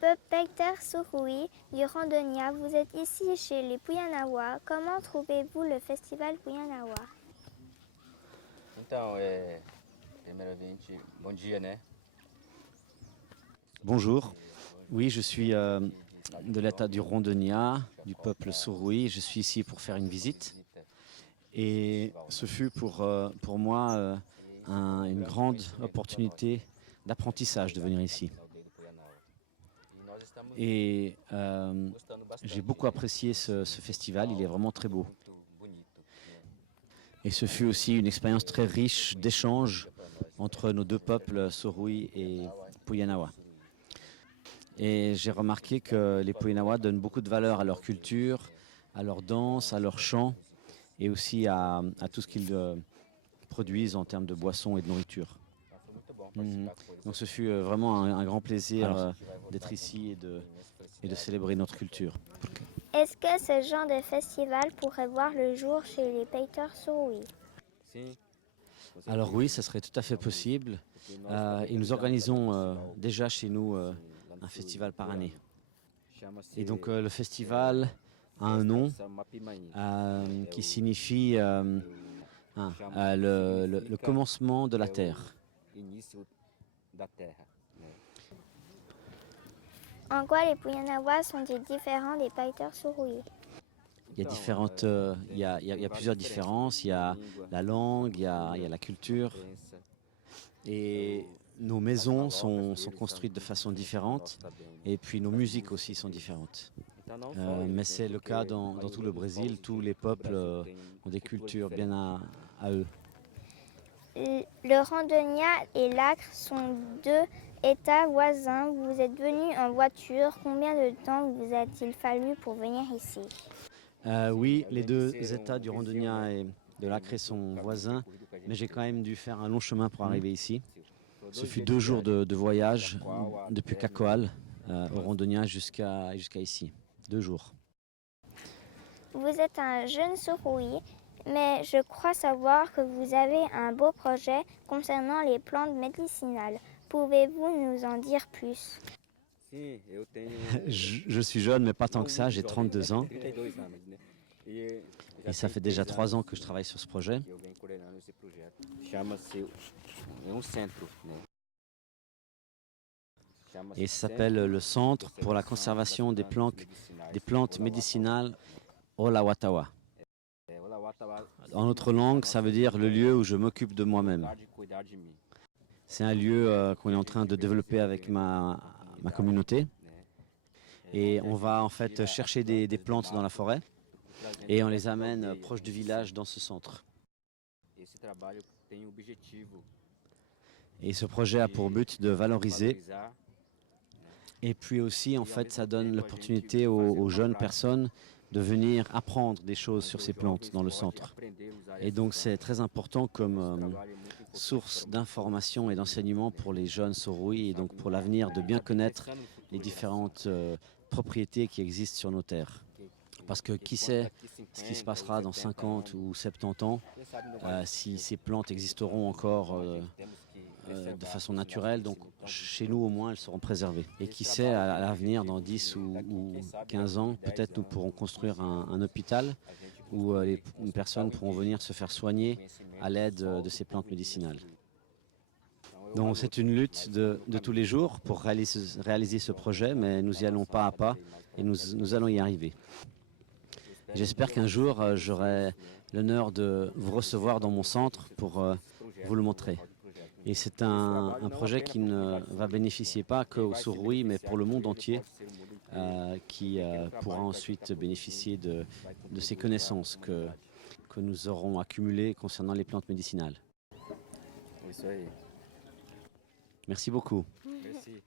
peuple Païter Surui du Randonnia. Vous êtes ici chez les Puyanawa. Comment trouvez-vous le festival Puyanawa? Bonjour, oui je suis de l'état du Randonnia, du peuple Surui. Je suis ici pour faire une visite et ce fut pour moi une grande opportunité d'apprentissage de venir ici. Et j'ai beaucoup apprécié ce festival, il est vraiment très beau. Et ce fut aussi une expérience très riche d'échanges entre nos deux peuples, Surui et Puyanawa. Et j'ai remarqué que les Puyanawa donnent beaucoup de valeur à leur culture, à leur danse, à leur chant et aussi à tout ce qu'ils produisent en termes de boissons et de nourriture. Donc ce fut vraiment un grand plaisir d'être ici et de célébrer notre culture. Est-ce que ce genre de festival pourrait voir le jour chez les Païter Surui? Alors oui, ça serait tout à fait possible. Et nous organisons déjà chez nous un festival par année. Et donc le festival a un nom qui signifie le commencement de la terre. En quoi les Puyanawa sont-ils différents des Païter Surui? Il y a plusieurs différences. Il y a la langue, il y a la culture. Et nos maisons sont construites de façon différente. Et puis nos musiques aussi sont différentes. Mais c'est le cas dans tout le Brésil. Tous les peuples ont des cultures bien à eux. Le Randonnia et l'Acre sont deux États voisins. Vous êtes venus en voiture. Combien de temps vous a-t-il fallu pour venir ici? Oui, les deux États du Randonnia et de l'Acre sont voisins, mais j'ai quand même dû faire un long chemin pour arriver ici. Ce fut 2 jours de voyage depuis Cacoal au Randonnia jusqu'à ici. 2 jours. Vous êtes un jeune Surui, mais je crois savoir que vous avez un beau projet concernant les plantes médicinales. Pouvez-vous nous en dire plus? Je suis jeune, mais pas tant que ça, j'ai 32 ans. Et ça fait déjà 3 ans que je travaille sur ce projet. Et ça s'appelle le Centre pour la conservation des plantes médicinales Olawatawa. En autre langue, ça veut dire le lieu où je m'occupe de moi-même. C'est un lieu qu'on est en train de développer avec ma communauté. Et on va en fait chercher des plantes dans la forêt et on les amène proche du village dans ce centre. Et ce projet a pour but de valoriser. Et puis aussi, en fait, ça donne l'opportunité aux jeunes personnes de venir apprendre des choses sur ces plantes dans le centre. Et donc c'est très important comme source d'information et d'enseignement pour les jeunes Surui et donc pour l'avenir de bien connaître les différentes propriétés qui existent sur nos terres. Parce que qui sait ce qui se passera dans 50 ou 70 ans, si ces plantes existeront encore de façon naturelle, donc chez nous au moins elles seront préservées. Et qui sait à l'avenir, dans 10 ou 15 ans, peut-être nous pourrons construire un hôpital où les personnes pourront venir se faire soigner à l'aide de ces plantes médicinales. Donc c'est une lutte de tous les jours pour réaliser ce projet, mais nous y allons pas à pas et nous allons y arriver. J'espère qu'un jour j'aurai l'honneur de vous recevoir dans mon centre pour vous le montrer. Et c'est un projet qui ne va bénéficier pas qu'aux Surui, mais pour le monde entier, qui pourra ensuite bénéficier de ces connaissances que nous aurons accumulées concernant les plantes médicinales. Merci beaucoup. Merci.